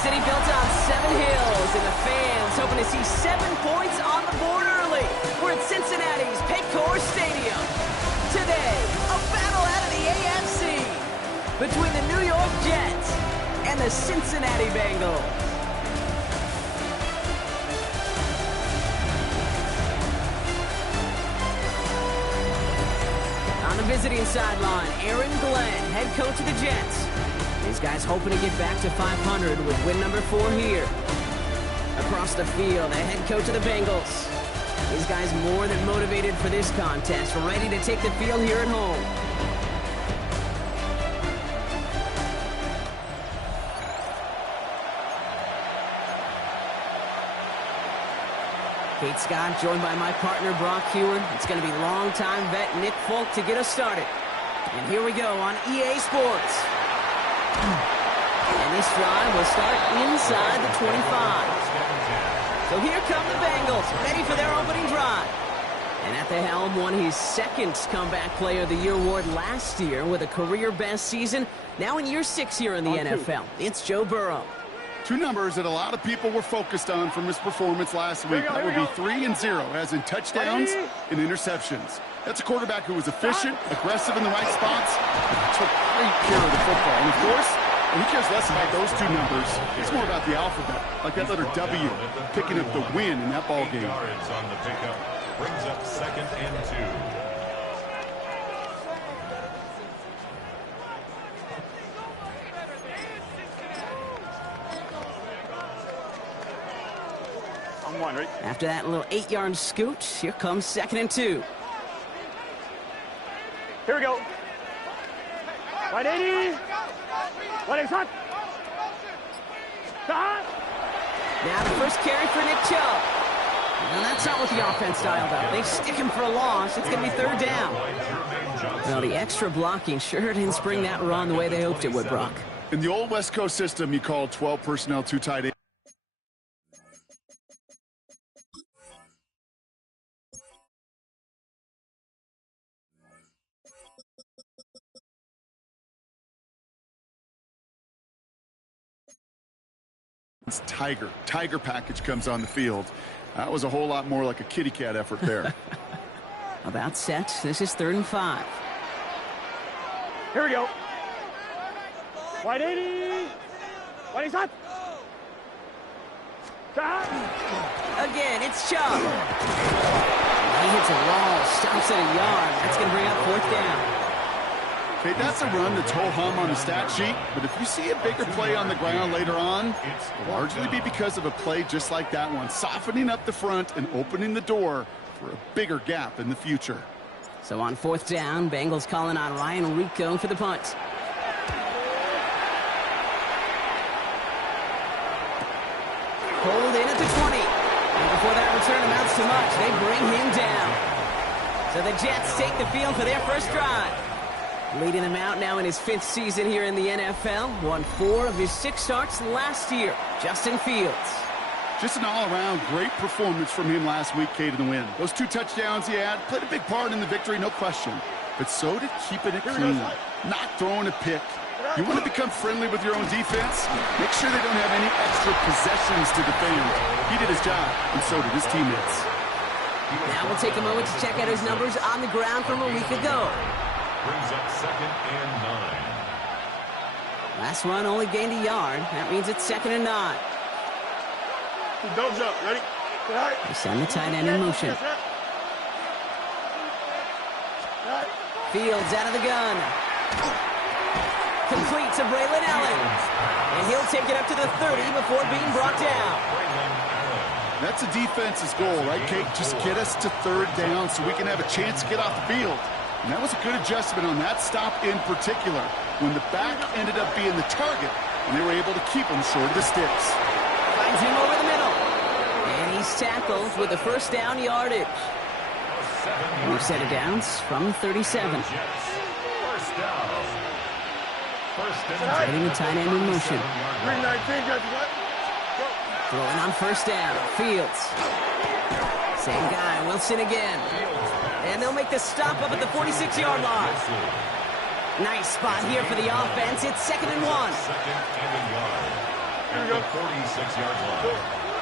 city built on 7 hills, and the fans hoping to see 7 points on the board early. We're at Cincinnati's Paycor Stadium. Today, a battle out of the AFC between the New York Jets and the Cincinnati Bengals. On the visiting sideline, Aaron Glenn, head coach of the Jets. These guys hoping to get back to 500 with win number 4 here. Across the field, the head coach of the Bengals. These guys more than motivated for this contest, ready to take the field here at home. Kate Scott joined by my partner Brock Heward. It's going to be longtime vet Nick Folk to get us started. And here we go on EA Sports. And this drive will start inside the 25. So here come the Bengals, ready for their opening drive. And at the helm, won his 2nd Comeback Player of the Year award last year with a career-best season. Now in year 6 here in the NFL, it's Joe Burrow. 2 numbers that a lot of people were focused on from his performance last week. That would be 3 and 0, as in touchdowns and interceptions. That's a quarterback who was efficient, aggressive in the right spots, and took great care of the football. And of course, he cares less about those 2 numbers. It's more about the alphabet, like that letter W, picking up the win in that ball game. Yards on the pickup brings up 2nd and 2. After that little 8-yard scoot, here comes 2nd and 2. Here we go. 180. 180. Stop. Now the first carry for Nick Chubb. And that's not what the offense dialed up. They stick him for a loss. It's going to be 3rd down. Well, the extra blocking sure didn't spring that run the way they hoped it would, Brock. In the old West Coast system, you called 12 personnel, 2 tight ends. Tiger package comes on the field. That was a whole lot more like a kitty cat effort there. About set. This is 3rd and 5. Here we go. 180. 180. Stop. Again, it's Chubb. He hits a wall, stops at a yard. That's going to bring up 4th down. Okay, that's a run that's ho-hum on the stat sheet, but if you see a bigger play on the ground later on, it'll largely be because of a play just like that one, softening up the front and opening the door for a bigger gap in the future. So on 4th down, Bengals calling on Ryan Rico for the punt. Hold in at the 20. And before that return amounts to much, they bring him down. So the Jets take the field for their first drive. Leading them out now in his 5th season here in the NFL. Won 4 of his 6 starts last year. Justin Fields. Just an all-around great performance from him last week, Kate, in the win. Those 2 touchdowns he had played a big part in the victory, no question. But so did keeping it clean, not throwing a pick. You want to become friendly with your own defense? Make sure they don't have any extra possessions to defend. He did his job, and so did his teammates. Now we'll take a moment to check out his numbers on the ground from a week ago. Brings up 2nd and 9. Last run only gained a yard. That means it's 2nd and 9. Dogs up. Ready? They send the tight end in motion. Fields out of the gun. Complete to Braylon Allen. And he'll take it up to the 30 before being brought down. That's a defense's goal, right, Kate? Just get us to 3rd down so we can have a chance to get off the field. And that was a good adjustment on that stop in particular, when the back ended up being the target, and they were able to keep him short of the sticks. Finds him over the middle. And he's tackled with the 1st down yardage. New set of downs from 37. First down. Getting the tight end in motion. 319, guys. Throwing on 1st down. Fields. Same guy. Wilson again. And they'll make the stop up at the 46-yard line. Nice spot here for the offense. It's 2nd and 1. at the 46-yard line.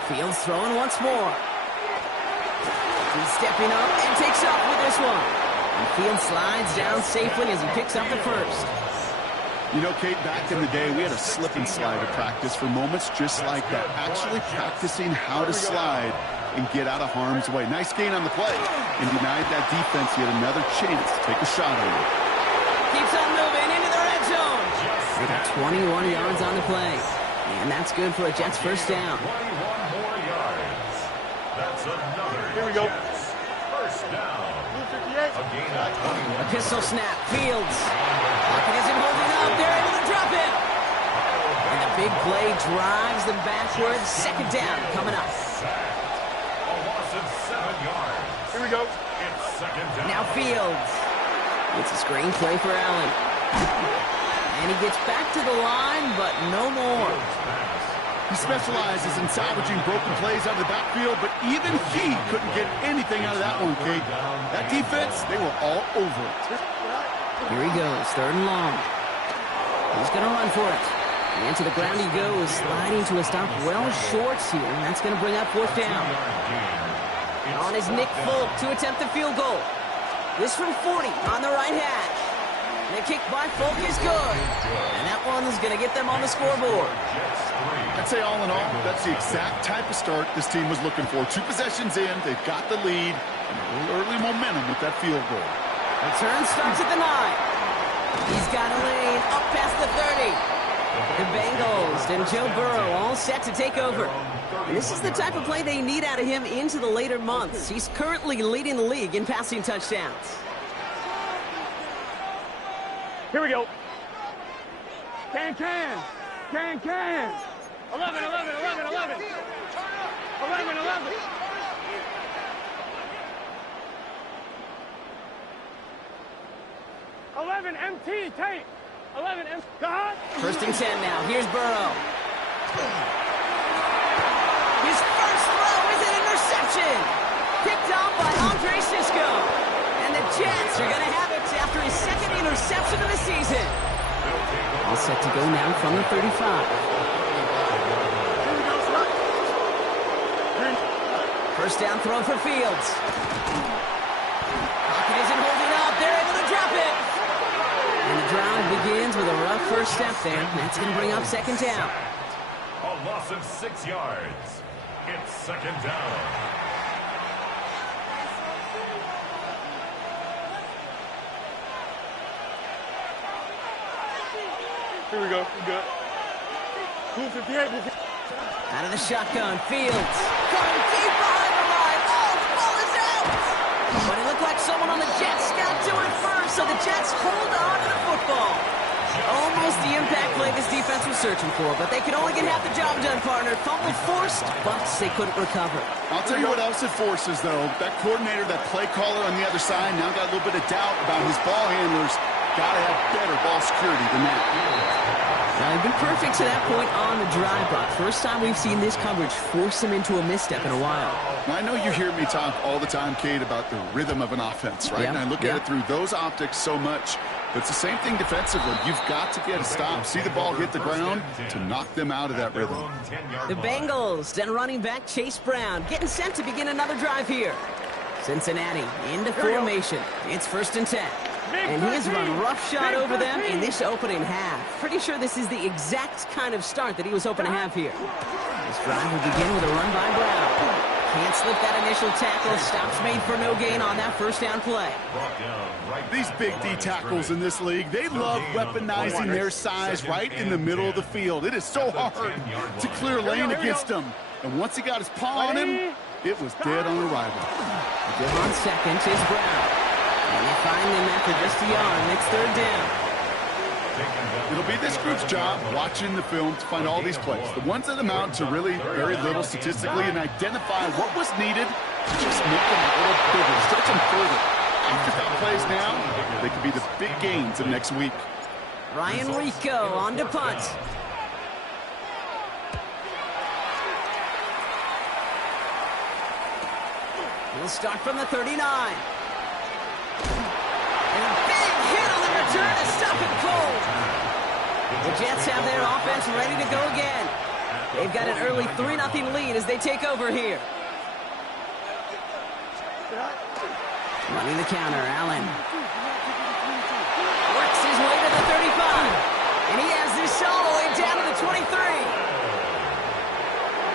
Fields throwing once more. He's stepping up and takes off with this one. And Fields slides down safely as he picks up the first. You know, Kate, back in the day, we had a slip and slide at practice for moments just like that. Actually practicing how to slide and get out of harm's way. Nice gain on the play. And denied that defense yet another chance to take a shot on him. Keeps on moving into the red zone. They got 21 yards on the play. And that's good for a Jets first down. 21 more yards. That's another Here we go. Jets first down. 258. A gain of 21. A pistol snap. Fields. Lockett isn't holding up. They're able to drop it. And the big play drives them backwards. Second down coming up. A loss of 7 yards. Here we go. It's second down. Now Fields. It's a screen play for Allen. And he gets back to the line, but no more. He specializes in salvaging broken plays out of the backfield, but even he couldn't get anything out of that one, Kate. That defense, they were all over it. Here he goes, third and long. He's going to run for it. And to the ground he goes, sliding to a stop well short here. And that's going to bring up fourth down. On is Nick Folk to attempt the field goal. This from 40 on the right hash. And the kick by Folk is good. And that one's going to get them on the scoreboard. I'd say all in all, that's the exact type of start this team was looking for. 2 possessions in, they've got the lead, and a little early momentum with that field goal. Return starts at the 9. He's got a lane up past the 30. The Bengals and Joe Burrow all set to take over. And this is the type of play they need out of him into the later months. He's currently leading the league in passing touchdowns. Here we go. Can. 11. 11 MT tape. 11 MT. God. First and 10 now. Here's Burrow. His first throw is an interception. Picked off by Andre Sisco. And the Jets are going to have it after his second interception of the season. All set to go now from the 35. First down throw for Fields. Lockett isn't holding up. They're able to drop it. And the drive begins with a rough first step there. That's going to bring up second down. A loss of 6 yards. It's second down. Here we go. We good. 258. Out of the shotgun, Fields. Going deep behind the line. Oh, the ball is out. But it looked like someone on the Jets got to it first, so the Jets hold on to the football. Almost the impact play this defense was searching for, but they could only get half the job done, partner. Fumble forced, but they couldn't recover. I'll tell you what else it forces, though. That coordinator, that play caller on the other side, now got a little bit of doubt about his ball handlers. Got to have better ball security than that. Now, they've been perfect to that point on the drive, but first time we've seen this coverage force them into a misstep in a while. I know you hear me talk all the time, Kate, about the rhythm of an offense, right? Yeah, And I look at it through those optics so much. But it's the same thing defensively. You've got to get a stop, see the ball hit the ground to knock them out of that rhythm. The Bengals and running back Chase Brown getting set to begin another drive here. Cincinnati into formation. It's first and 10. And he has run roughshod over them in this opening half. Pretty sure this is the exact kind of start that he was hoping to have here. This drive will begin with a run by Brown. Can't slip that initial tackle. Stops made for no gain on that first down play. These big D tackles in this league, they love weaponizing their size right in the middle of the field. It is so hard to clear lane against him. And once he got his paw on him, it was dead on arrival. Give on second is Brown. And they find him after just a yard. Next third down. It'll be this group's job watching the film to find all these plays, the ones that amount to really very little statistically, and identify what was needed to just make them a little bigger, stretch them further. After that plays now, they could be the big gains of next week. Ryan Rico on to punt. He'll start from the 39. And a big hit on the return to stop it cold. The Jets have their offense ready to go again. They've got an early 3-0 lead as they take over here. Running the counter, Allen. Works his way to the 35. And he has this all the way down to the 23.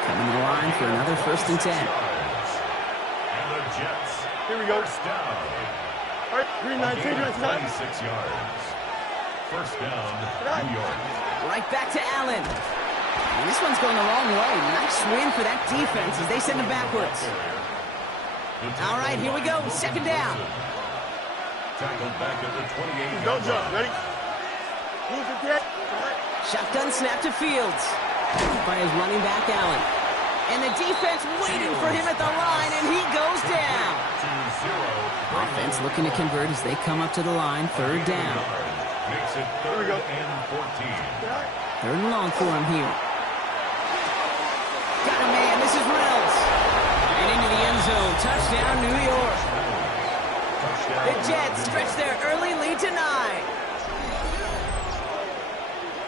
Coming to the line for another 1st and 10. And the Jets. Here we go. First down. All right, 3-19, 26 yards. First down, New York. Right back to Allen. And this one's going the wrong way. Nice win for that defense as they send it backwards. All right, here we go. 2nd down. Tackled back at the 28. Don't jump. Ready? Shotgun snap to Fields. By his running back, Allen. And the defense waiting for him at the line, and he goes down. 2-0. Offense looking to convert as they come up to the line. 3rd down. Makes it 3rd and 14. 3rd and long for him here. Got a man. This is Reynolds. And into the end zone. Touchdown, New York. The Jets stretch their early lead to 9.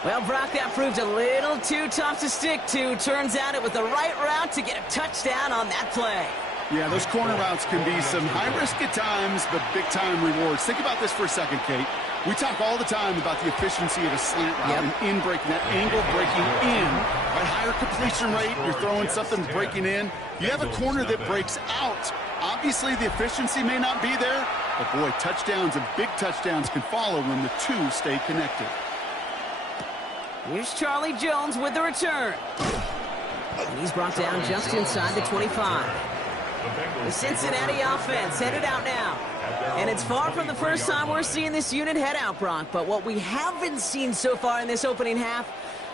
Well, Brock, that proved a little too tough to stick to. Turns out it was the right route to get a touchdown on that play. Yeah, those corner routes can be some high risk at times, but big-time rewards. Think about this for a second, Kate. We talk all the time about the efficiency of a slant route and in breaking, that angle breaking in. Right, higher completion rate, you're throwing something breaking in. You have a corner that breaks out. Obviously, the efficiency may not be there, but boy, touchdowns and big touchdowns can follow when the two stay connected. Here's Charlie Jones with the return. And he's brought down just inside the 25. The Cincinnati offense headed out now. And it's far from the first time we're seeing this unit head out, Brock. But what we haven't seen so far in this opening half,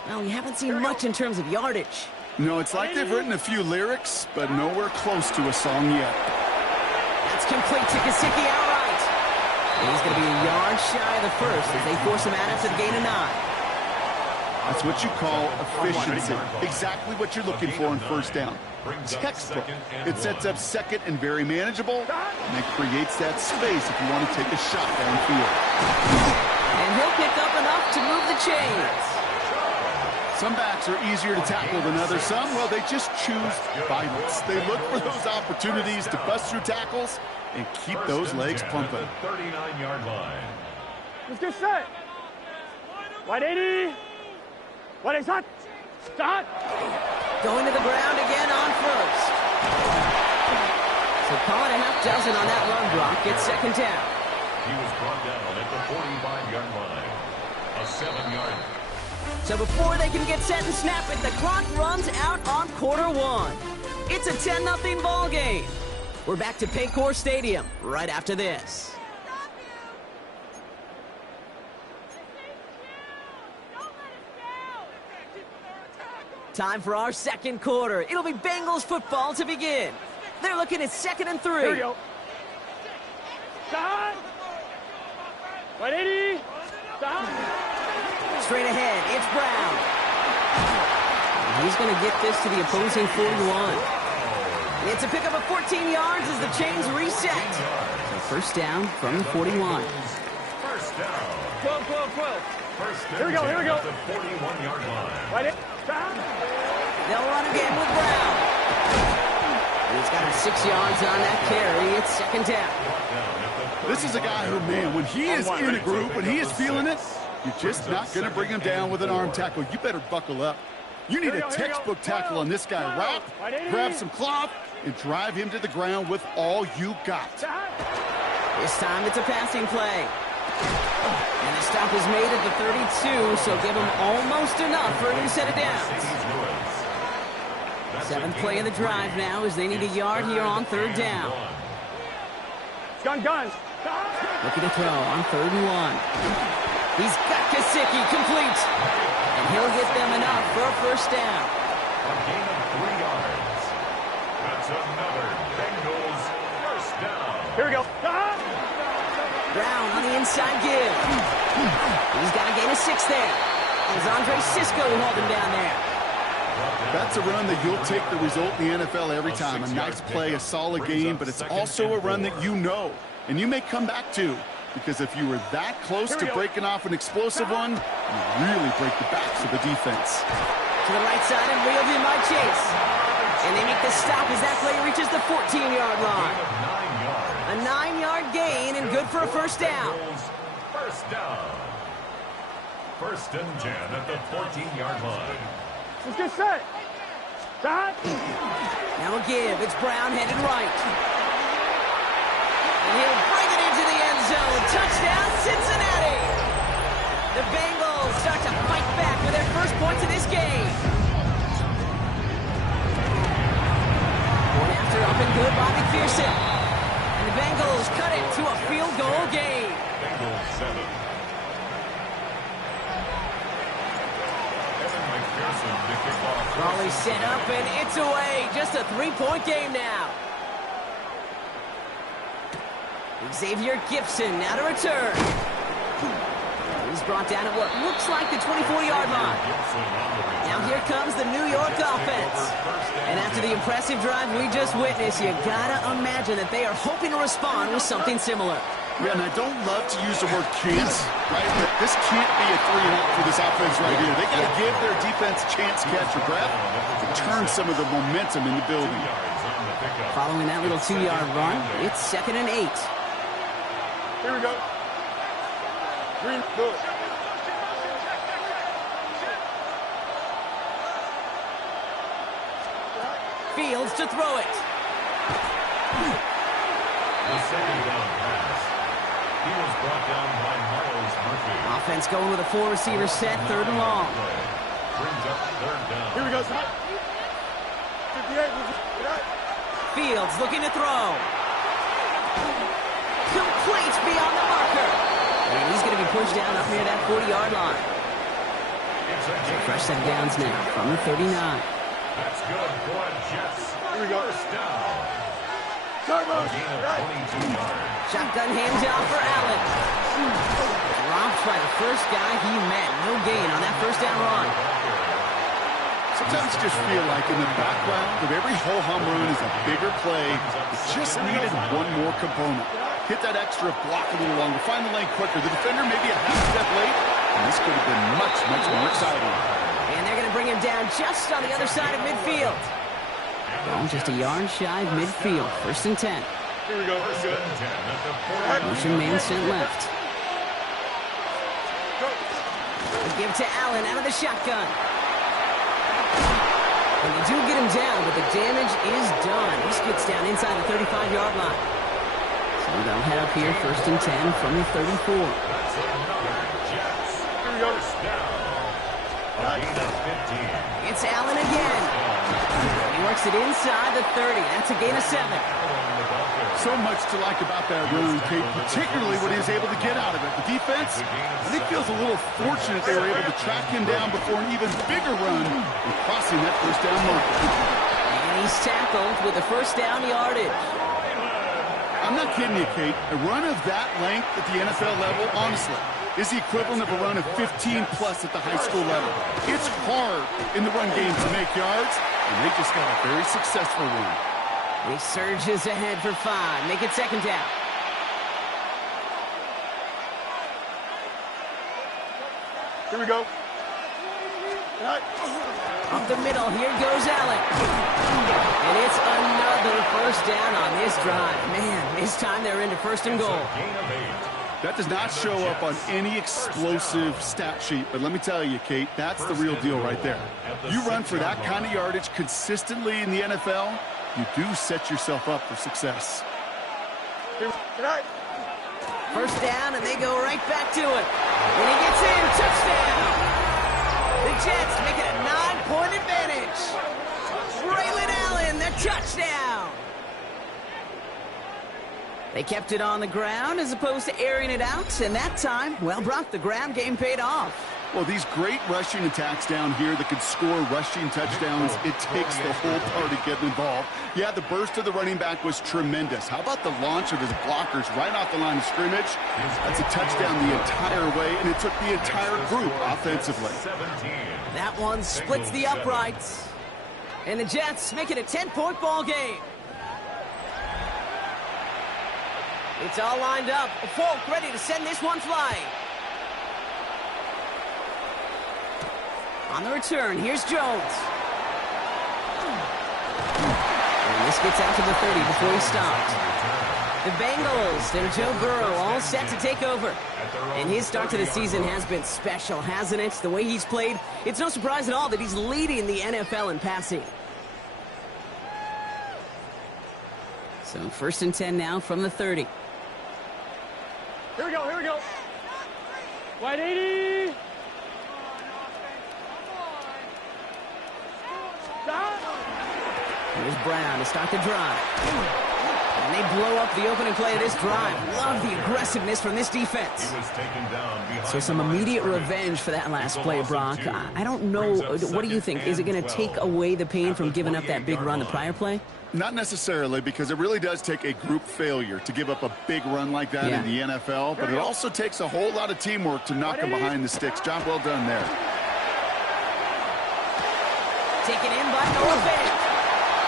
well, we haven't seen much in terms of yardage. No, it's like they've written a few lyrics, but nowhere close to a song yet. That's complete to Gesicki outright. And he's going to be a yard shy of the first as they force him out after the gain of 9. That's what you call efficiency. Exactly what you're looking for in 1st down. Textbook. It sets up 2nd and very manageable, and it creates that space if you want to take a shot downfield. And he'll pick up enough to move the chains. Some backs are easier to tackle than others. Some, well, they just choose violence. They look for those opportunities to bust through tackles and keep those legs pumping. 39-yard line. Let's get set. 180. 180 shot. Shot. Going to the ground again on 1st. So call it a half dozen on that run block. It's 2nd down. He was brought down at the 45-yard line. A 7-yard. So before they can get set and snap it, the clock runs out on quarter 1. It's a 10-0 ball game. We're back to Paycor Stadium right after this. Time for our 2nd quarter. It'll be Bengals football to begin. They're looking at 2nd and 3. Here we go. Shot. 180. Shot. Straight ahead, it's Brown. And he's going to get this to the opposing 41. It's a pickup of 14 yards as the chains reset. So 1st down from the 41. First down. 12, 12, 12. First down. Here we go, here we go. At the 41-yard line. They'll run again with Brown. And he's got 6 yards on that carry. It's 2nd down. This is a guy who, man, when he is in a group, when he is feeling it, you're just not going to bring him down with an arm tackle. You better buckle up. You need a textbook tackle on this guy. Wrap, grab some cloth, and drive him to the ground with all you got. This time it's a passing play. And the stop is made at the 32, so give him almost enough for a new set of downs. 7th play of the drive now as they need a yard here on 3rd down. Gun. Looking to throw on 3rd and 1. He's got Gesicki complete. And he'll get them enough for a 1st down. A gain of 3 yards. That's another Bengals 1st down. Here we go. Brown on the inside give. He's got a gain of 6 there. As Andre Cisco hold him down there. That's a run that you'll take the result in the NFL every time. A nice play, a solid game, but it's also a run that you know, and you may come back to. Because if you were that close to breaking off an explosive one, you really break the backs of the defense. To the right side and reeled in by Chase. And they make the stop as that play reaches the 14-yard line. A 9-yard gain and good for a first down. First down. First and 10 at the 14-yard line. Let's get set. Shot. Now a give. It's Brown headed right. And he'll bring it into the end zone. Touchdown, Cincinnati. The Bengals start to fight back with their first points of this game. One after up and good by McPherson. And the Bengals cut it to a field goal game. Bengals 7. Evan McPherson to kick off. Raleigh set up and it's away. Just a 3-point game now. Xavier Gibson now to return. He's brought down at what looks like the 24-yard line. Now here comes the New York offense. And after the impressive drive we just witnessed, you gotta imagine that they are hoping to respond with something similar. Yeah, and I don't love to use the word can't, right? But this can't be a 3-and-out for this offense right here. They got to give their defense a chance to catch their breath and turn some of the momentum in the building. Following that little 2-yard run, it's 2nd and 8. Here we go. Green, good. Fields to throw it. The second down pass. He was brought down by Miles Murphy. Offense going with a 4-receiver set, 3rd and long. Brings up 3rd down. Here we go, son. 58. Fields looking to throw. Complete beyond the marker. And he's going to be pushed down up near that 40-yard line. Fresh set of downs now from the 39. That's good for Jets. Here we go. First down. Turbo. Gain of 22 yards. Shotgun handoff for Allen. Dropped by the first guy he met. No gain on that first down run. Sometimes you just feel like in the background of every ho-hum run is a bigger play. It just needed one more component. Hit that extra block a little longer. Find the lane quicker. The defender maybe a half step late. And this could have been much, much more exciting. And they're going to bring him down just on the other side of midfield. Ball just a yard shy of midfield. 1st and 10. Here we go. First and 10 at the 40. Motion man sent left. A give to Allen out of the shotgun. And they do get him down, but the damage is done. He gets down inside the 35-yard line. So they'll head up here 1st and 10 from the 34. That's another Jets. Here we go. First down. A gain of 15. It's Allen again. He works it inside the 30. That's a gain of 7. So much to like about that run, Kate, particularly what he was able to get out of it. The defense, I think, feels a little fortunate they were able to track him down before an even bigger run and crossing that first down marker. And he's tackled with the first down yardage. I'm not kidding you, Kate. A run of that length at the NFL level, honestly, is the equivalent of a run of 15-plus at the high school level. It's hard in the run game to make yards, and they just got a very successful one. He surges ahead for 5. Make it 2nd down. Here we go. Up the middle, here goes Allen. And it's another first down on this drive. Man, this time they're into 1st and goal. Gain of 8. That does not show up on any explosive stat sheet, but let me tell you, Kate, that's the real deal right there. You run for that kind of yardage consistently in the NFL, you do set yourself up for success. First down, and they go right back to it. And he gets in, touchdown! The Jets make it a 9-point advantage. Braylon Allen, the touchdown! They kept it on the ground as opposed to airing it out, and that time, well, Brock, the ground game paid off. Well, these great rushing attacks down here that could score rushing touchdowns, it takes the whole party getting involved. Yeah, the burst of the running back was tremendous. How about the launch of his blockers right off the line of scrimmage? That's a touchdown the entire way, and it took the entire group offensively. 17. That one splits the uprights. And the Jets make it a 10-point ball game. It's all lined up. Folk ready to send this one flying. On the return, here's Jones. And this gets out to the 30 before he stops. The Bengals and Joe Burrow all set to take over. And his start to the season has been special, hasn't it? The way he's played, it's no surprise at all that he's leading the NFL in passing. So 1st and 10 now from the 30. Here we go, here we go. Wide 80. Here's Brown to start the drive. And they blow up the opening play of this drive. Love the aggressiveness from this defense. So some immediate revenge for that last play, Brock. I don't know. What do you think? Is it going to take away the pain from giving up that big run the prior play? Not necessarily, because it really does take a group failure to give up a big run like that in the NFL. But it also takes a whole lot of teamwork to knock them behind the sticks. Job well done there. Taken in by Noah Fant.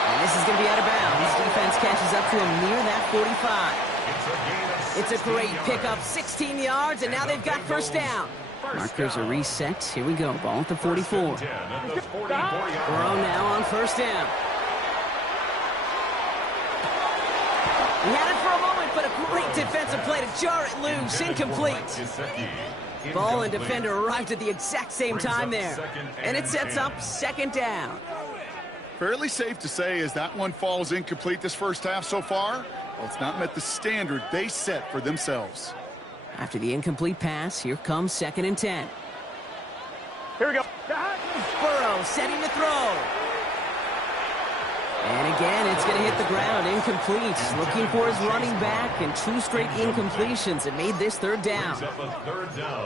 And this is going to be out of bounds. Defense catches up to him near that 45. It's a great pickup, 16 yards, and now they've got first down. Markers are reset. Here we go. Ball at the 44. Burrow now on first down. He had it for a moment, but a great defensive play to jar it loose. Incomplete. Ball and defender arrived at the exact same time there. And it sets up second down. Fairly safe to say as that one falls incomplete this first half so far, well, it's not met the standard they set for themselves. After the incomplete pass, here comes 2nd and 10. Here we go. Burrow setting to throw. And again, it's going to hit the ground, incomplete. Looking for his running back, and 2 straight incompletions. It made this third down.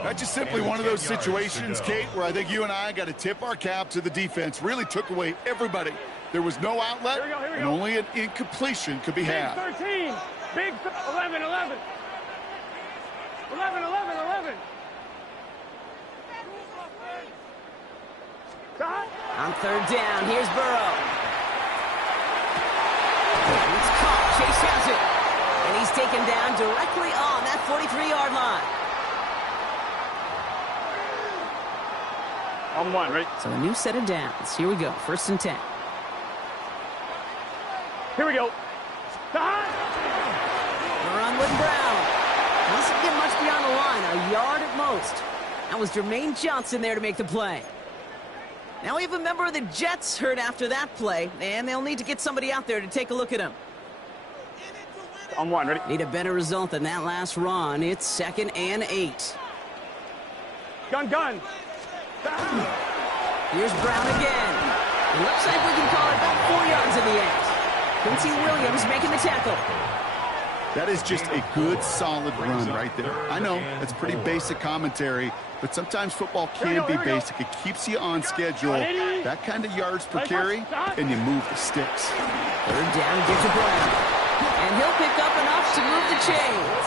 That's just simply one of those situations, Kate, where I think you and I got to tip our cap to the defense. Really took away everybody. There was no outlet, and only an incompletion could be had. Big 13. Big 11, 11. 11, 11, 11. On third down, here's Burrow. It's caught. Chase has it. And he's taken down directly on that 43-yard line. On one, right? So a new set of downs. Here we go. 1st and 10. Here we go. The run with Brown. Doesn't get much beyond the line. A yard at most. That was Jermaine Johnson there to make the play. Now we have a member of the Jets hurt after that play, and they'll need to get somebody out there to take a look at him. On one, ready? Need a better result than that last run. It's 2nd and 8. Gun. Here's Brown again. It looks like we can call it about 4 yards in the end. Quincy Williams making the tackle. That is just a good, solid run right there. I know, that's pretty basic commentary, but sometimes football can be basic. It keeps you on schedule. That kind of yards per carry, and you move the sticks. Third down, get to Brown. And he'll pick up enough to move the chains.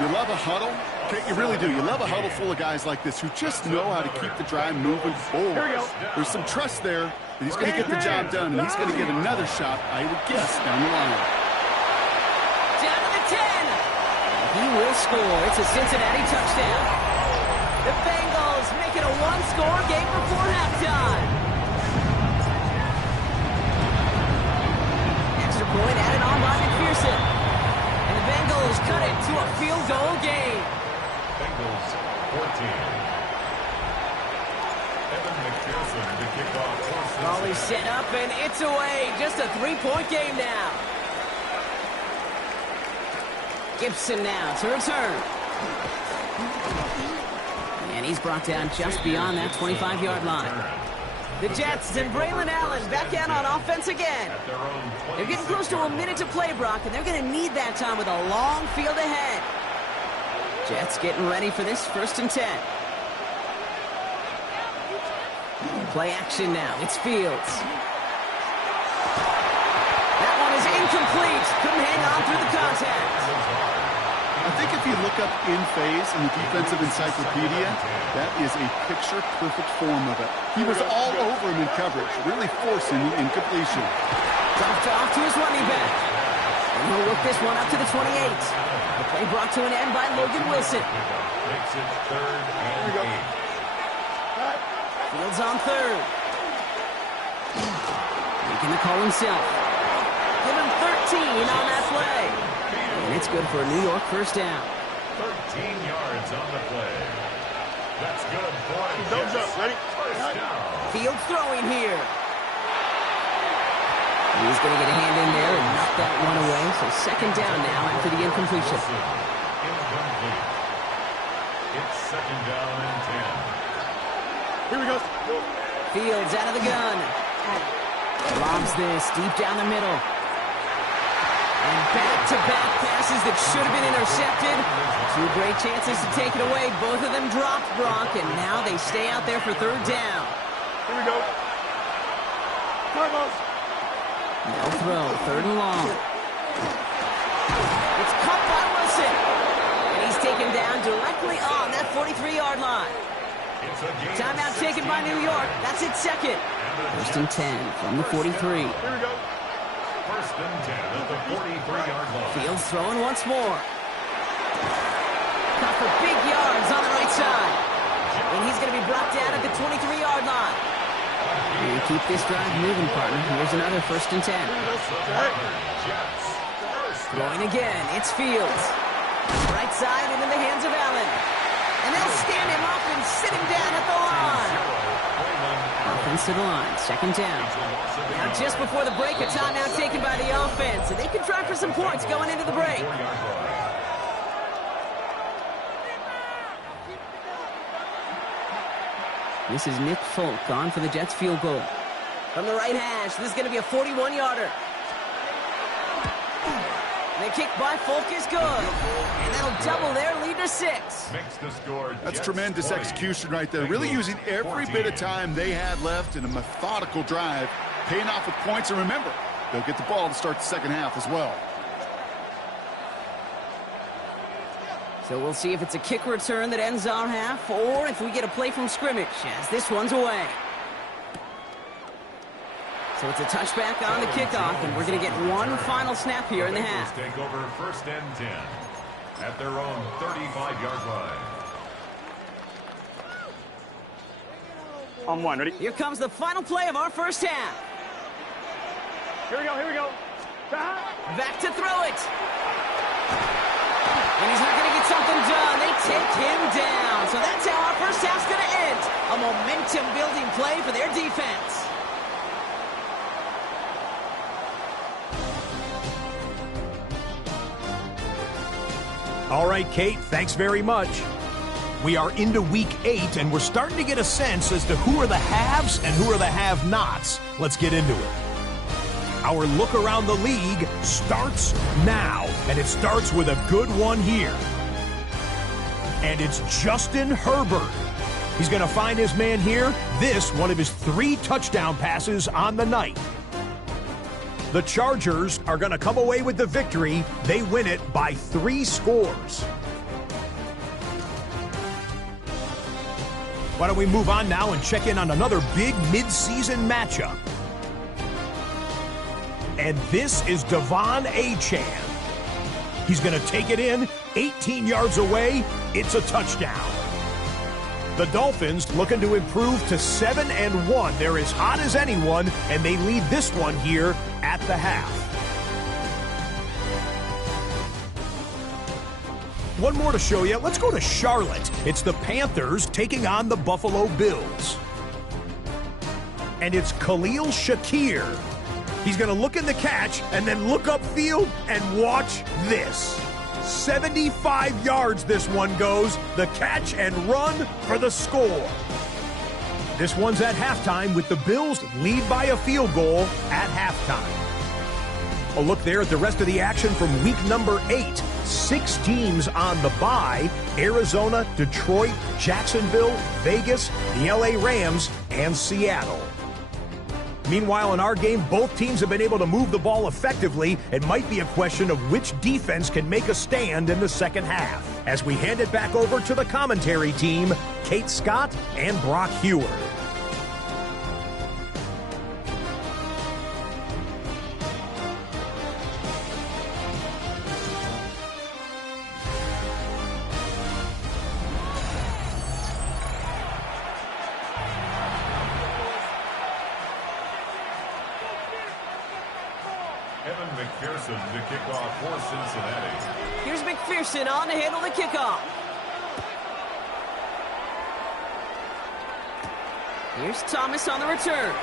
You love a huddle? Okay, you really do. You love a huddle full of guys like this who just know how to keep the drive moving forward. There's some trust there that he's going to get the job done, and he's going to get another shot, I would guess, down the line. Down to the 10. He will score. It's a Cincinnati touchdown. The Bengals make it a one-score game before halftime. Extra point added on by McPherson. And the Bengals cut it to a field goal game. Bengals 14. Evan McPherson to kick off. Ball is set up and it's away. Just a 3-point game now. Gibson now to return. And he's brought down just beyond that 25-yard line. The Jets and Braylon Allen back out on offense again. They're getting close to a minute to play, Brock, and they're going to need that time with a long field ahead. Jets getting ready for this 1st and 10. Play action now. It's Fields. That one is incomplete. Couldn't hang on through the contact. I think if you look up in phase in the defensive encyclopedia, that is a picture-perfect form of it. He was all over him in coverage, really forcing the incompletion. Dropped off to his running back. And he'll work this one up to the 28. The play brought to an end by Logan Wilson. Makes it 3rd and 8. Fields on third. Making the call himself. Give him 13 on that play. And it's good for a New York first down. 13 yards on the play. That's good for a Jets first down. Fields throwing here. He's going to get a hand in there and knock that one away. So second down now after the incompletion. Incomplete. It's second down and 10. Here we go. Fields out of the gun. Lobs this deep down the middle. And back-to-back passes that should have been intercepted. Two great chances to take it away. Both of them dropped, Brock, and now they stay out there for third down. Here we go. Carlos. No throw, third and long. It's caught by Wilson. And he's taken down directly on that 43-yard line. Timeout taken by New York. That's its second. First and 10 from the 43. Here we go. First and 10 at the 43-yard line. Fields throwing once more. Caught for big yards on the right side. And he's going to be brought down at the 23-yard line. And keep this drive moving, partner. Here's another first and 10. Throwing again. It's Fields. Right side into the hands of Allen. And they'll stand him up and sit him down at the line. Offense to the line. Second down. Now just before the break, a timeout taken by the offense. And they can try for some points going into the break. This is Nick Folk on for the Jets field goal. From the right hash, this is going to be a 41-yarder. The kick by Folk is good. And that'll double their lead to 6. Makes the score. That's tremendous execution right there. Really using every bit of time they had left in a methodical drive, paying off with points. And remember, they'll get the ball to start the second half as well. So we'll see if it's a kick return that ends our half or if we get a play from scrimmage as this one's away. So it's a touchback on the kickoff, and we're going to get one final snap here in the half. Take over first and 10 at their own 35-yard line. On one, ready? Here comes the final play of our first half. Here we go, here we go. Back to throw it. And he's not going to get something done. They take him down. So that's how our first half's going to end. A momentum-building play for their defense. All right, Kate, thanks very much. We are into week 8, and we're starting to get a sense as to who are the haves and who are the have-nots. Let's get into it. Our look around the league starts now, and it starts with a good one here. And it's Justin Herbert. He's going to find his man here. This, one of his 3 touchdown passes on the night. The Chargers are going to come away with the victory. They win it by 3 scores. Why don't we move on now and check in on another big midseason matchup. And this is Devon Achane. He's going to take it in, 18 yards away. It's a touchdown. The Dolphins looking to improve to 7-1. They're as hot as anyone, and they lead this one here at the half. One more to show you. Let's go to Charlotte. It's the Panthers taking on the Buffalo Bills. And it's Khalil Shakir. He's going to look in the catch and then look upfield and watch this. 75 yards this one goes. The catch and run for the score. This one's at halftime with the Bills lead by a field goal at halftime. A look there at the rest of the action from week number 8. 6 teams on the bye: Arizona, Detroit, Jacksonville, Vegas, the LA Rams, and Seattle. Meanwhile, in our game, both teams have been able to move the ball effectively. It might be a question of which defense can make a stand in the second half. As we hand it back over to the commentary team, Kate Scott and Brock Hewer. McPherson to kick off for Cincinnati. Here's McPherson on to handle the kickoff. Here's Thomas on the return.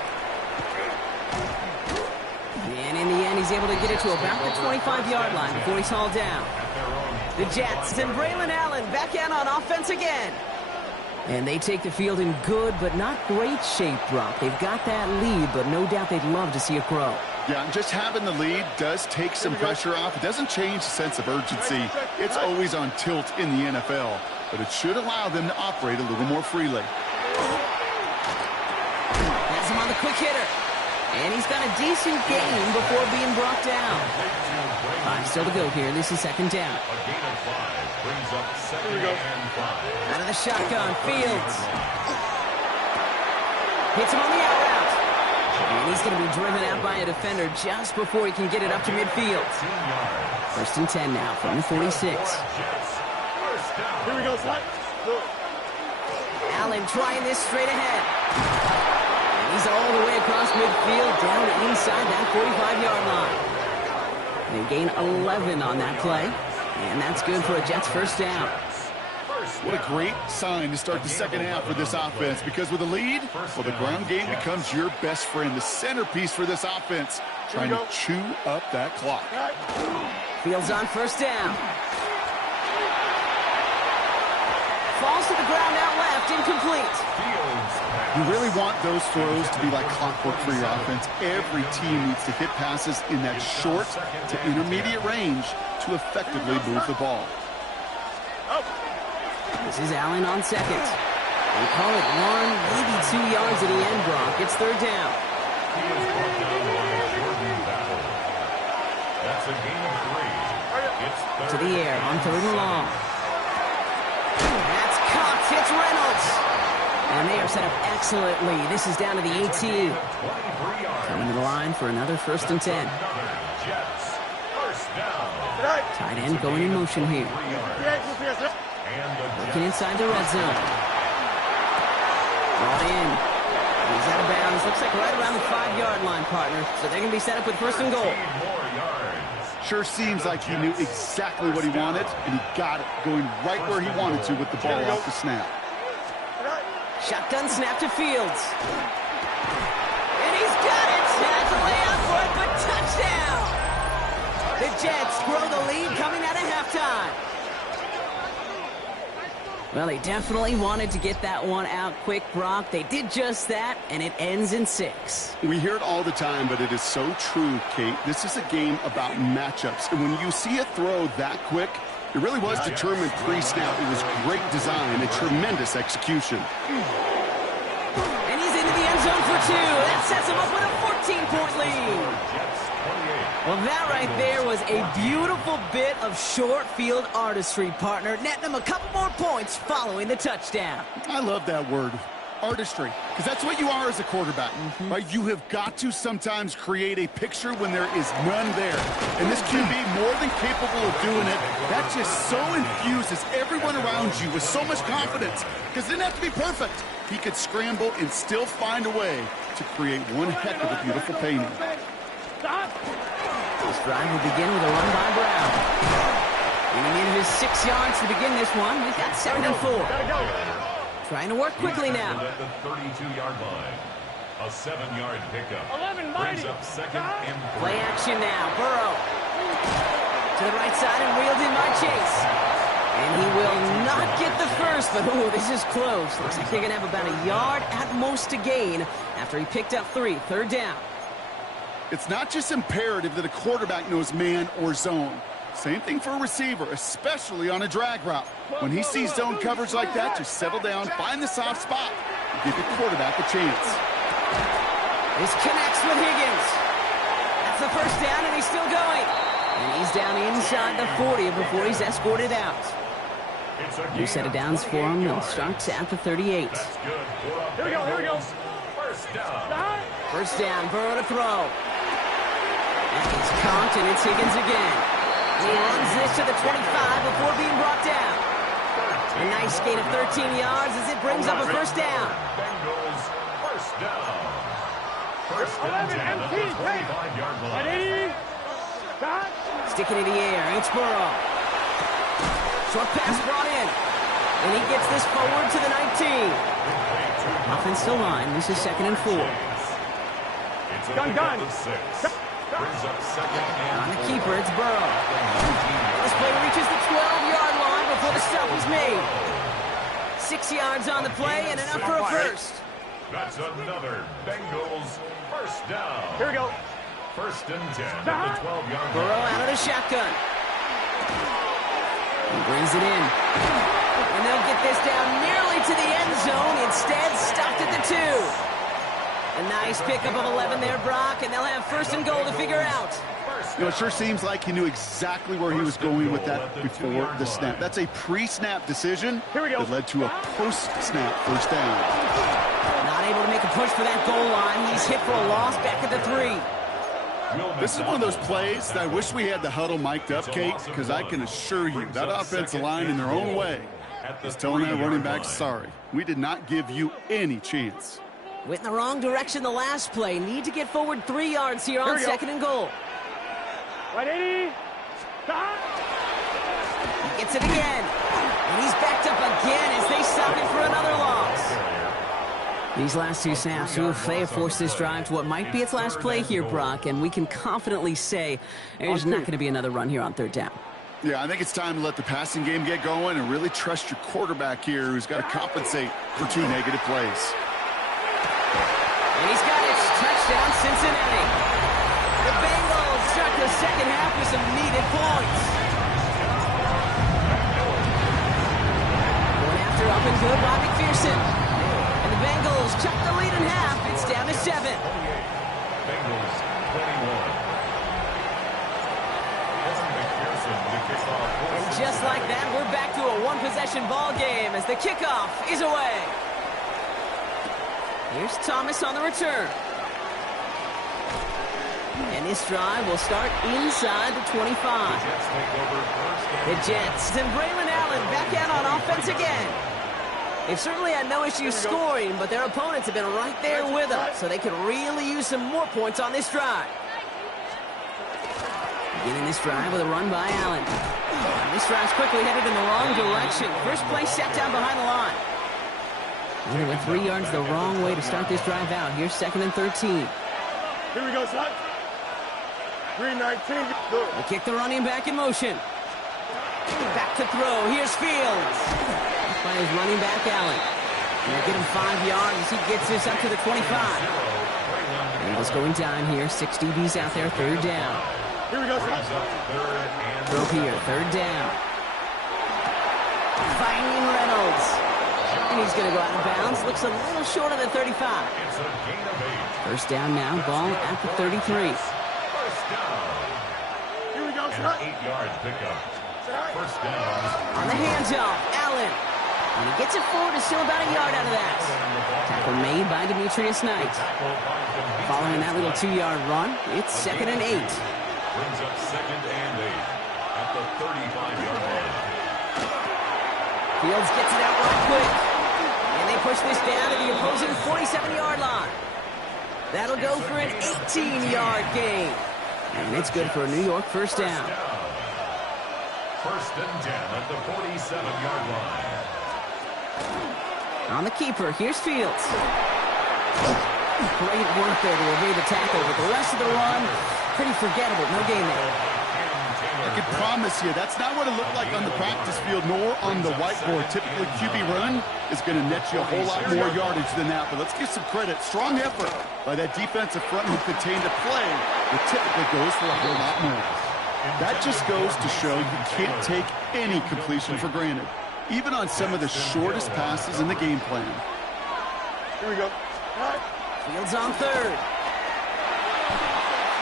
And in the end, he's able to get it to about the 25-yard line before he's hauled down. The Jets and Braylon Allen back out on offense again. And they take the field in good but not great shape, Brock. They've got that lead, but no doubt they'd love to see it grow. Yeah, just having the lead does take some pressure off. It doesn't change the sense of urgency. It's always on tilt in the NFL, but it should allow them to operate a little more freely. Has him on the quick hitter. And he's got a decent gain before being brought down. 5 still to go here. This is second down. A gain of 5 brings up second and 5. Out of the shotgun, Fields. Hits him on the out route. And he's going to be driven out by a defender just before he can get it up to midfield. First and 10 now from the 46. Here we go, slide. Allen trying this straight ahead. He's all the way across midfield, down inside that 45-yard line. They gain 11 on that play, and that's good for a Jets first down. What a great sign to start the second half for this offense, because with a lead, well, the ground game becomes your best friend, the centerpiece for this offense, trying to chew up that clock. Fields on first down. Falls to the ground out left, incomplete. You really want those throws to be like clockwork for your offense. Every team needs to hit passes in that short to intermediate range to effectively move the ball. This is Allen on second. They call it 1, maybe 2 yards at the end, Brock. It's third down. He is brought down by Jordan Battle. That's a gain of 3. It's third. To the air on third and long. That's caught. It's Reynolds. And they are set up excellently. This is down to the 18. Coming to the line for another first and 10. Jets. First down. Tight end going in motion here. Looking inside the red zone. Brought in. He's out of bounds. Looks like right around the 5-yard line, partner. So they're going to be set up with first and goal. Sure seems like he knew exactly what he wanted, and he got it, going right where he wanted to with the ball off the snap. Shotgun snap to Fields. And he's got it. That's a layup for it, but touchdown. The Jets grow the lead coming out of halftime. Well, they definitely wanted to get that one out quick, Brock. They did just that, and it ends in 6. We hear it all the time, but it is so true, Kate. This is a game about matchups. And when you see a throw that quick, it really was determined pre-snap. It was great design and tremendous execution. And he's into the end zone for 2. That sets him up with a 14-point lead. Well, that right there was a beautiful bit of short field artistry, partner, netting him a couple more points following the touchdown. I love that word, artistry, because that's what you are as a quarterback, right? You have got to sometimes create a picture when there is none there. And this QB more than capable of doing it. That just so infuses everyone around you with so much confidence, because it didn't have to be perfect. He could scramble and still find a way to create one heck of a beautiful painting. This drive will begin with a run by Brown. Getting into his 6 yards to begin this one. We've got 7 and 4. Trying to work quickly now. At the 32-yard line. A 7-yard pickup. Brings up second and 3. Play action now. Burrow. To the right side and wheeled in by Chase. And he will not get the first, but ooh, this is close. Looks like they're going to have about a yard at most to gain after he picked up 3. Third down. It's not just imperative that a quarterback knows man or zone. Same thing for a receiver, especially on a drag route. When he sees zone coverage like that, just settle down, find the soft spot, and give the quarterback a chance. This connects with Higgins. That's the first down, and he's still going. And he's down inside the 40 before he's escorted out. New set of downs for him. He'll start at the 38. Here we go. First down. First down, Burrow to throw. And he's conked, and it's Higgins again. He runs this to the 25 before being brought down. A nice gain of 13 yards as it brings up a first down. Bengals first down. First and 10 at the 25-yard line. Sticking in the air, it's Burrow. Short pass brought in. And he gets this forward to the 19. Offensive line, this is 2nd and 4. Gun. Brings up 2nd and On the keeper, it's Burrow. This play reaches the 12-yard line before the stop is made. 6 yards on the play and enough for a first. That's another Bengals first down. Here we go. 1st and 10 at the 12-yard line. Burrow out of the shotgun. He brings it in. And they'll get this down nearly to the end zone. Instead, stopped at the 2. A nice pickup of 11 there, Brock, and they'll have 1st and goal to figure out. You know, it sure seems like he knew exactly where he was going with that before the snap. That's a pre-snap decision that led to a post-snap first down. Not able to make a push for that goal line. He's hit for a loss back at the 3. This is one of those plays that I wish we had the huddle mic'd up, Kate, because I can assure you that offensive line in their own way is telling that running back, sorry, we did not give you any chance. Went in the wrong direction the last play. Need to get forward 3 yards here on 2nd and goal. Right, 80. He gets it again. And he's backed up again as they stop him for another loss. These last 2 snaps, they have forced this drive to what might be its last play here, Brock, and we can confidently say there's not going to be another run here on 3rd down. Yeah, I think it's time to let the passing game get going and really trust your quarterback here, who's got to compensate for 2 negative plays. And he's got it. Touchdown, Cincinnati. The Bengals start the 2nd half with some needed points. Going after up and good by McPherson. And the Bengals chuck the lead in half. It's down to 7. Bengals 21. McPherson to kick off. And just like that, we're back to a one-possession ball game as the kickoff is away. Here's Thomas on the return. And this drive will start inside the 25. The Jets and Braylon Allen back out on offense again. They've certainly had no issues scoring, but their opponents have been right there with them, so they could really use some more points on this drive. Beginning this drive with a run by Allen. And this drive's quickly headed in the wrong direction. First play set down behind the line. They went 3 yards the wrong way to start this drive out. Here's 2nd and 13. Here we go, son. 319. They kick the running back in motion. Back to throw. Here's Fields. By his running back, Allen. And they get him 5 yards as he gets this up to the 25. Eagles going down here. 6 DBs out there. 3rd down. Here we go, son. Throw here. 3rd down. Finding Reynolds. And he's going to go out of bounds. Looks a little short of the 35. First down now. Ball at the 33. Here we go, son. 8 yards pickup. First down. On the handoff, Allen. And he gets it forward. Is still about a yard out of that. Tackle made by Demetrius Knight. Following that little 2-yard run, it's 2nd and 8. Brings up 2nd and 8 at the 35-yard line. Fields gets it out right quick. And they push this down to the opposing 47-yard line. That'll go for an 18-yard gain. And it's good for a New York first down. 1st and 10 at the 47-yard line. On the keeper, here's Fields. Great work there to evade the tackle, but the rest of the run, pretty forgettable. No gain there. I can promise you, that's not what it looked like on the practice field, nor on the whiteboard. Typically, QB run is going to net you a whole lot more yardage than that. But let's give some credit. Strong effort by that defensive front who contained a play that typically goes for a whole lot more. That just goes to show you can't take any completion for granted, even on some of the shortest passes in the game plan. Here we go. Fields on 3rd.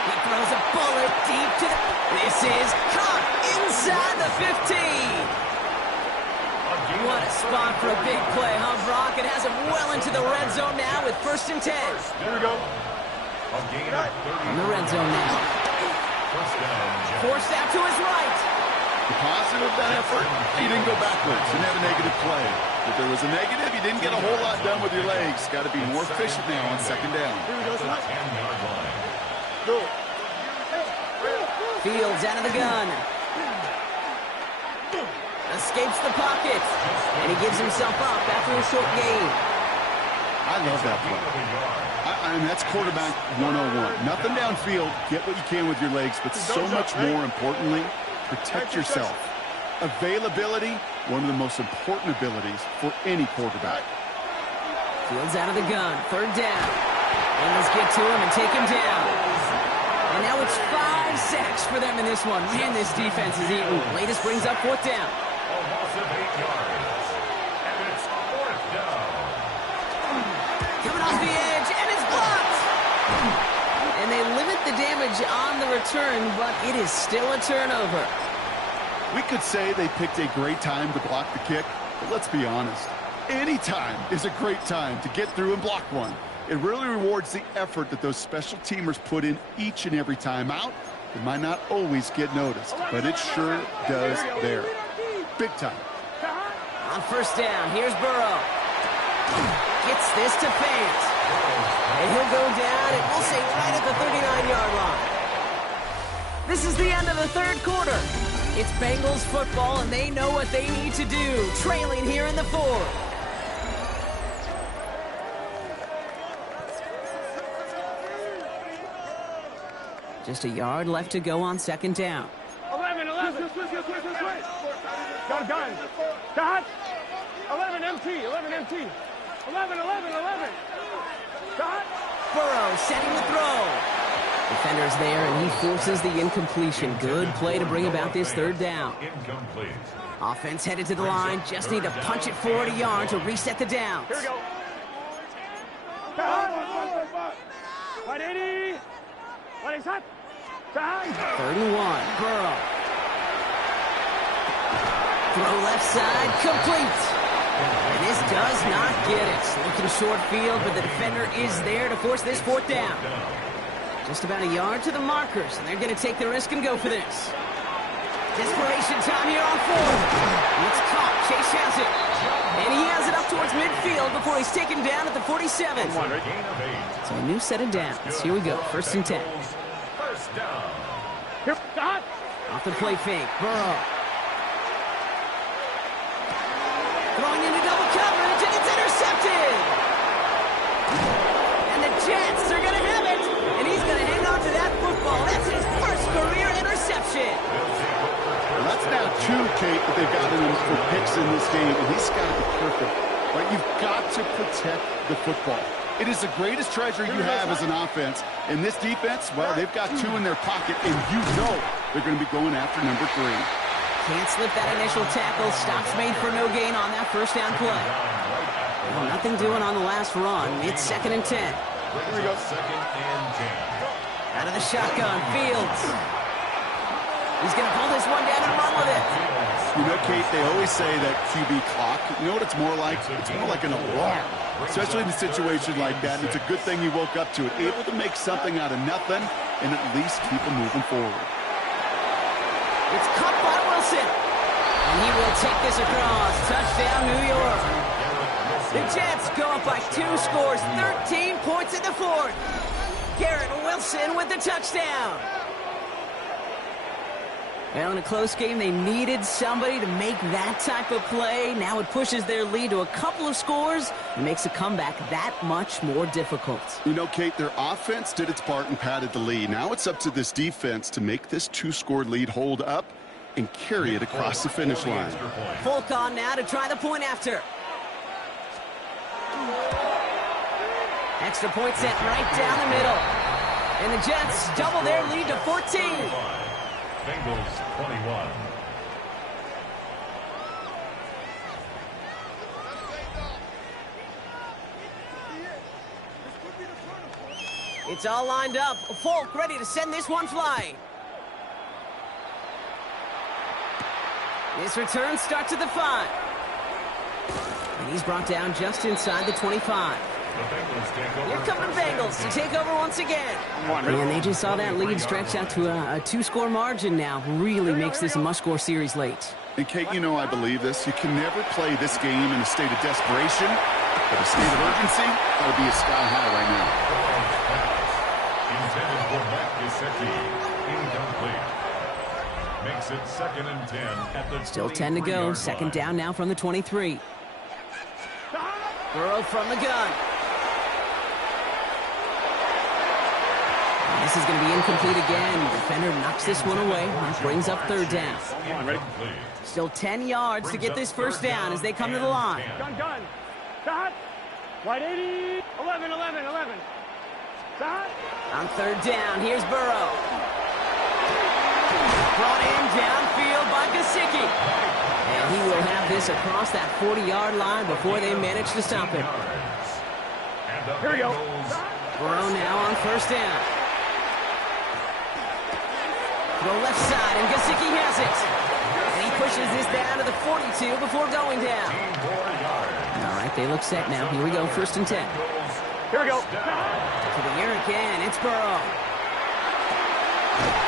He throws a bullet deep to the... This is caught inside the 15. What a spot for a big play, huh, Brock? It has him well into the red zone now with 1st and 10. Here we go. In the red zone now. Forced out to his right. The positive of that effort, he didn't go backwards. Didn't have a negative play. If there was a negative, you didn't get a whole lot done with your legs. Got to be more efficient now on 2nd down. Here we go, son. 10-yard line. Go. Fields out of the gun. Escapes the pocket. And he gives himself up after a short gain. I love that play. And that's quarterback 101. Nothing downfield. Get what you can with your legs, but so much more importantly, protect yourself. Availability, one of the most important abilities for any quarterback. Fields out of the gun. Third down. Bengals get to him and take him down. And now it's 5 sacks for them in this one. Man, this defense is eating. Latest brings up fourth down. A loss of 8 yards. And it's fourth down. Coming off the edge, and it's blocked. And they limit the damage on the return, but it is still a turnover. We could say they picked a great time to block the kick, but let's be honest. Any time is a great time to get through and block one. It really rewards the effort that those special teamers put in each and every time out. It might not always get noticed, but it sure does there. Big time. On first down, here's Burrow. Gets this to Fant. And he'll go down, and we'll say right at the 39-yard line. This is the end of the third quarter. It's Bengals football, and they know what they need to do, trailing here in the fourth. Just a yard left to go on second down. 11. Gun. Cut. 11 MT. 11. Cut. Burrow setting the throw. Defender's there, and he forces the incompletion. Good play to bring about this third down. Incomplete. Offense headed to the line. Just need to punch it forward a yard to reset the downs. Here we go. Cut. 180. 180 hot. Cut. 31. Burrow. Throw left side, complete. And this does not get it. Looking short field, but the defender is there to force this fourth down. Just about a yard to the markers, and they're going to take the risk and go for this. Desperation time here on fourth. It's caught. Chase has it. And he has it up towards midfield before he's taken down at the 47. So a new set of downs. Here we go. First and 10. First down. Here. Cut. Off the play fake. Burrow. Throwing into double coverage, and it's intercepted. And the Jets are going to have it. And he's going to hang on to that football. That's his first career interception. Well, that's now 2, Kate, that they've got in him for picks in this game, and he's got to be perfect. Right? You've got to protect the football. It is the greatest treasure you have as an offense. And this defense, well, they've got 2 in their pocket, and you know they're going to be going after number 3. Can't slip that initial tackle. Stops made for no gain on that first down play. Well, nothing doing on the last run. It's second and 10. Here we go. Second and 10. Out of the shotgun, Fields. He's going to pull this one down and run with it. You know, Kate, they always say that QB clock. You know what it's more like? It's more like an alarm, especially in a situation like that. And it's a good thing you woke up to it, able to make something out of nothing and at least keep them moving forward. It's caught by Wilson. And he will take this across. Touchdown, New York. The Jets go up by 2 scores, 13 points in the fourth. Garrett Wilson with the touchdown. Well, in a close game, they needed somebody to make that type of play. Now it pushes their lead to a couple of scores and makes a comeback that much more difficult. You know, Kate, their offense did its part and padded the lead. Now it's up to this defense to make this 2-score lead hold up and carry it across the finish line. Folk on now to try the point after. Extra point sent right down the middle. And the Jets double their lead to 14. Bengals 21. It's all lined up. Folk ready to send this one flying. This return starts at the 5. And he's brought down just inside the 25. Here come the Bengals to take over once again. And they just saw that lead stretch out to a 2-score margin now. Really makes this a must-score series late. And, Kate, you know I believe this. You can never play this game in a state of desperation, but a state of urgency ought to be a sky high right now. Intended for Matt Gesicki. Incomplete. Makes it 2nd and 10 at the Still 10 to go. 23-yard Second line. down now from the 23. Burrow from the gun. This is going to be incomplete again. Defender knocks this one away. That brings up 3rd down. Incomplete. Still 10 yards to get this first down as they come to the line. Gun. Stop. Wide 80. 11. Stop. On 3rd down, here's Burrow. Brought in downfield by Gesicki. And he will have this across that 40-yard line before they manage to stop him. Here we go. Burrow now on 1st down. Throw left side, and Gesicki has it. And he pushes this down to the 42 before going down. All right, they look set now. Here we go, 1st and 10. Here we go. To the air again, it's Burrow.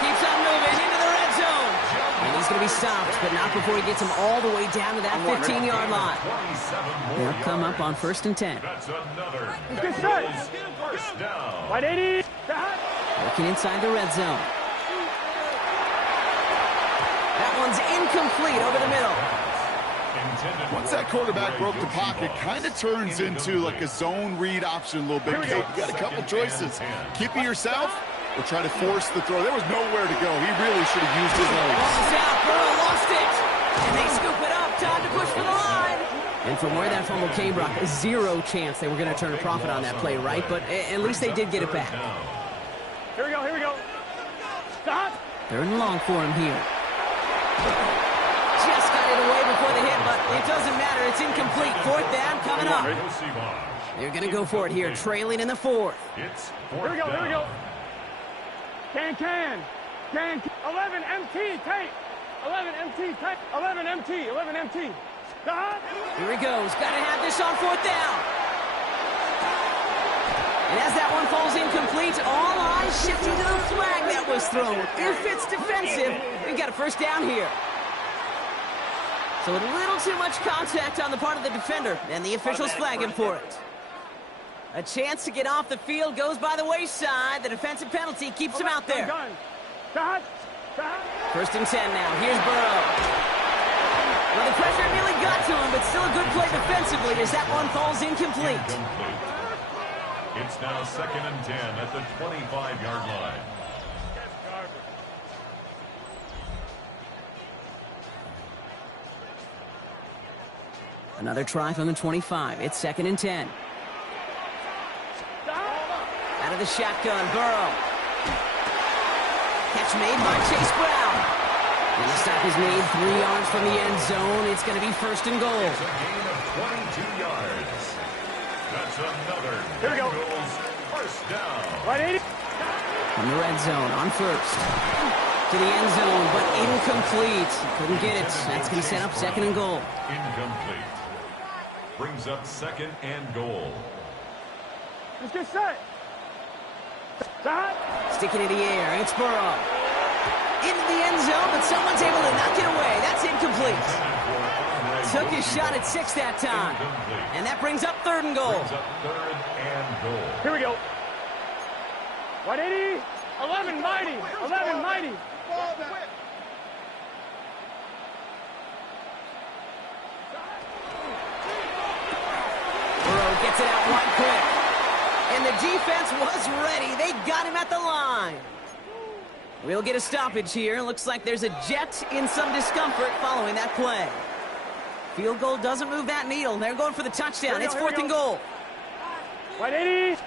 Keeps on moving into the red zone. And he's going to be stopped, but not before he gets him all the way down to that 15-yard line. They'll come up on 1st and 10. That's another Good start. first down. Wide 80. Stop. Working inside the red zone. That one's incomplete over the middle. Once that quarterback broke the pocket, kind of turns into like a zone read option a little bit. You got a couple choices. Keep it yourself or try to force the throw. There was nowhere to go. He really should have used his legs. Ball's out. Burrow lost it. And they scoop it up. Time to push for the line. And from where that fumble came, Brock, zero chance they were going to turn a profit on that play, right? But at least they did get it back. Here we go. Stop. 3rd and long for him here. Just got it away before the hit, but it doesn't matter. It's incomplete. 4th down coming up. They're going to go for it here, trailing in the 4th. It's Here we go. Can. 11 MT, tape. 11 MT, tape. 11 MT. Stop. Here he goes. Got to have this on 4th down. And as that one falls incomplete, all eyes shifting to the flag that was thrown. If it's defensive, we've got a 1st down here. So a little too much contact on the part of the defender, and the officials flag him for it. A chance to get off the field goes by the wayside. The defensive penalty keeps him out there. Gun. Stop. 1st and 10 now. Here's Burrow. Well, the pressure nearly got to him, but still a good play defensively as that one falls incomplete. It's now 2nd and 10 at the 25-yard line. Another try from the 25. It's 2nd and 10. Out of the shotgun, Burrow. Catch made by Chase Brown. And the stop is made 3 yards from the end zone. It's going to be 1st and goal. It's a gain of 22 yards. That's another Here we go. Bengals first down. Wide 80. From the red zone on 1st. To the end zone, but incomplete. Couldn't get it. That's going to set up 2nd and goal. Incomplete. Brings up 2nd and goal. Let's get set. Stop. Sticking in the air. It's Burrow. Into the end zone, but someone's able to knock it away. That's incomplete. Took his shot at 6 that time. And that brings up 3rd and goal. Brings up 3rd and goal. Here we go. 180. 11 mighty. 11 mighty. Burrow gets it out wide quick. And the defense was ready. They got him at the line. We'll get a stoppage here. Looks like there's a jet in some discomfort following that play. Field goal doesn't move that needle. They're going for the touchdown. It's 4th and goal. 180.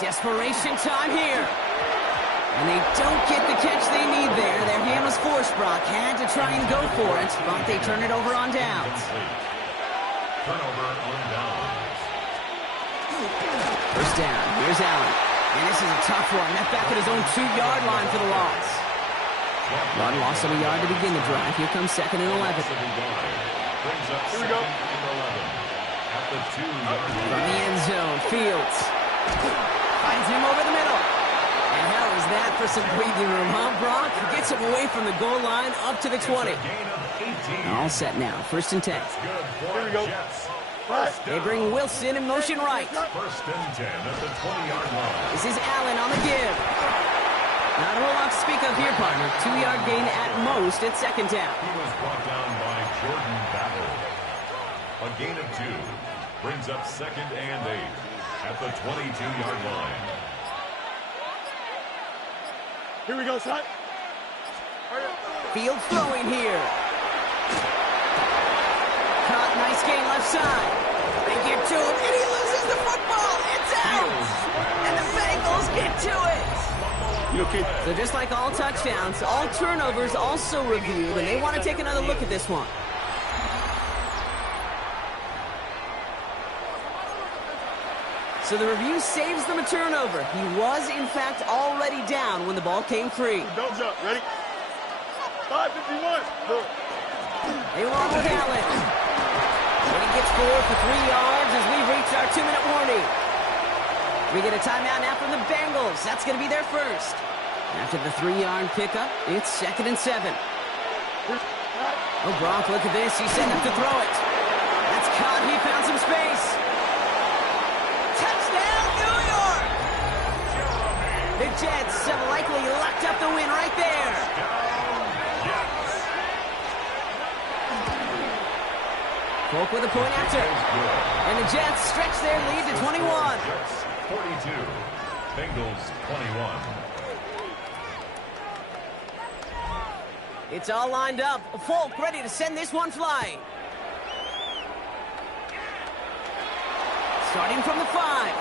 Desperation time here. And they don't get the catch they need there. Their hand was forced, Brock. Had to try and go for it, but they turn it over on downs. Turnover on downs. 1st down. Here's Allen. And this is a tough one. Met back at his own 2-yard line for the loss. Rod lost some yard to begin the drive. Here comes 2nd and 11. Brings up Here we go. 2nd and 11. At the 2-yard From line. the end zone, Fields finds him over the middle. And how is that for some breathing room, huh, Brock? Gets him away from the goal line up to the 20. Gain of 18. All set now. 1st and 10. Good for Here we go. Jets. They bring Wilson in motion right. 1st and 10 at the 20-yard line. This is Allen on the give. Not a whole lot to speak of here, partner. 2-yard gain at most at second down. He was brought down by Jordan Battle. A gain of 2 brings up 2nd and 8 at the 22-yard line. Here we go, son. Field throwing here. Caught, nice gain left side. They get to him, and he loses the football. It's out. And the Bengals get to it. You okay? So just like all touchdowns, all turnovers also reviewed, and they want to take another look at this one. So the review saves them a turnover. He was, in fact, already down when the ball came free. Don't jump. Ready? 5:51. Go. They run with Allen. And he gets forward for 3 yards as we reach our 2-minute warning. We get a timeout now from the Bengals. That's going to be their first. After the 3-yard pickup, it's 2nd and 7. Oh, Gronk, look at this. He's set up to throw it. That's caught. He found some space. Touchdown, New York! The Jets have likely locked up the win right there. Folk with a point after. And the Jets stretch their lead to 21. Jets 42, Bengals 21. It's all lined up. Folk ready to send this one flying. Starting from the 5.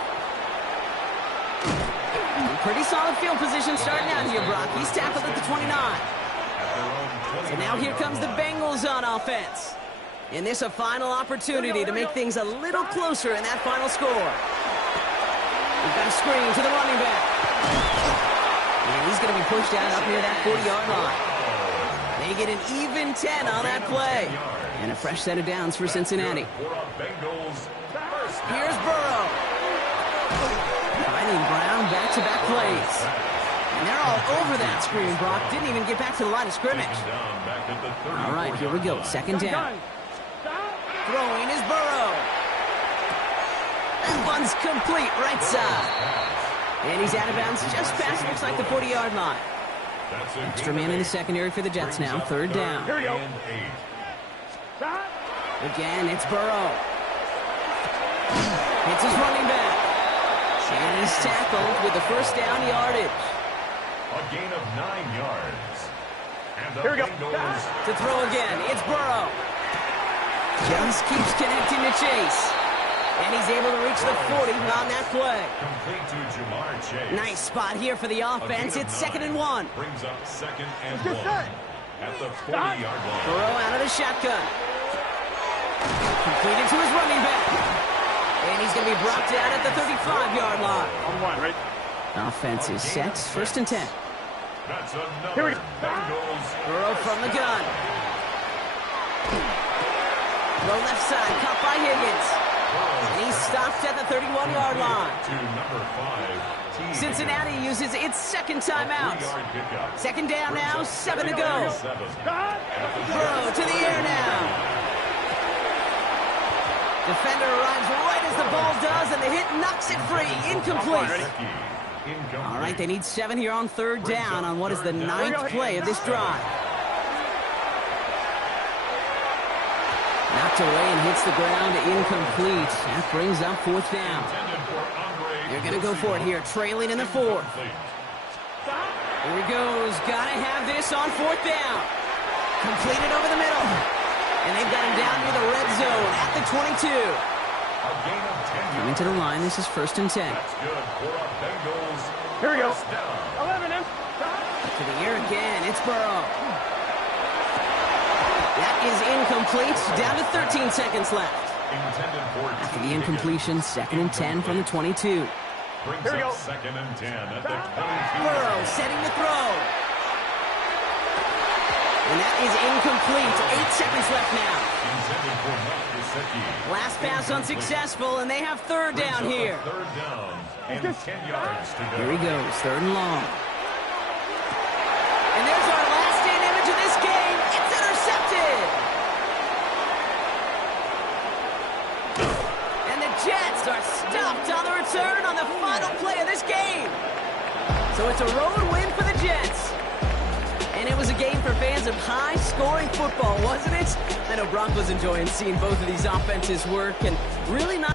Pretty solid field position starting out here, Brock. He's tackled at the 29. So now here comes the Bengals on offense. And this a final opportunity to make things a little closer in that final score. We've got a screen to the running back. And he's going to be pushed out up near that 40-yard line. They get an even 10 on that play. And a fresh set of downs for Cincinnati. Here's Burrow. Finding Brown back-to-back plays. And they're all over that screen, Brock. Didn't even get back to the line of scrimmage. All right, here we go. 2nd down. Throwing is Burrow. And one's complete right side. And he's out of bounds just past, looks like the 40-yard line. Extra man in the secondary for the Jets now. 3rd down. Here we go. Again, it's Burrow. It's his running back. And he's tackled with the first down yardage. A gain of 9 yards. And the Here we go. Bengals To throw again, it's Burrow. Just keeps connecting to Chase. And he's able to reach the 40 on that play. complete to Jamar Chase. Nice spot here for the offense. It's 2nd and 1. Brings up 2nd and Get 1 set. at the 40-yard line. Burrow out of the shotgun. Completed to his running back. And he's going to be brought down at the 35-yard line. On 1, right? Offense is set. 1st and 10. That's Here we another go. Bengals. Burrow from the gun. Throw left side, caught by Higgins. And he's stopped at the 31-yard line. To number 5, T. Cincinnati uses its 2nd timeout. 3-yard pickup. 2nd down now, 7 to go. 7. Burrow to the air now. Defender arrives right as the ball does, and the hit knocks it free. Incomplete. All right, they need 7 here on 3rd down on what is the 9th play of this drive. Knocked away and hits the ground, incomplete. That brings up 4th down. They're going to go for it here, trailing in the 4th. Here he goes, got to have this on 4th down. Completed over the middle. And they've got him down near the red zone at the 22. Coming to the line, this is 1st and 10. That's good for our Bengals. Here we go. First down. 11 and To the air again, it's Burrow. That is incomplete, down to 13 seconds left. Intended for After the incompletion, 2nd and 10 from the 22. Brings Here we up go. 2nd and 10 at the 22. Burrow setting the throw. And that is incomplete. 8 seconds left now. Intended for Mike Gesicki. Last pass unsuccessful, and they have 3rd down Brings up a here. 3rd down and 10 yards to go. Here he goes, 3rd and long. And there's our last stand image of this game. It's intercepted. And the Jets are stopped on the return on the final play of this game. So it's a road win for the Jets. of high-scoring football, wasn't it? I know Broncos enjoying seeing both of these offenses work and really not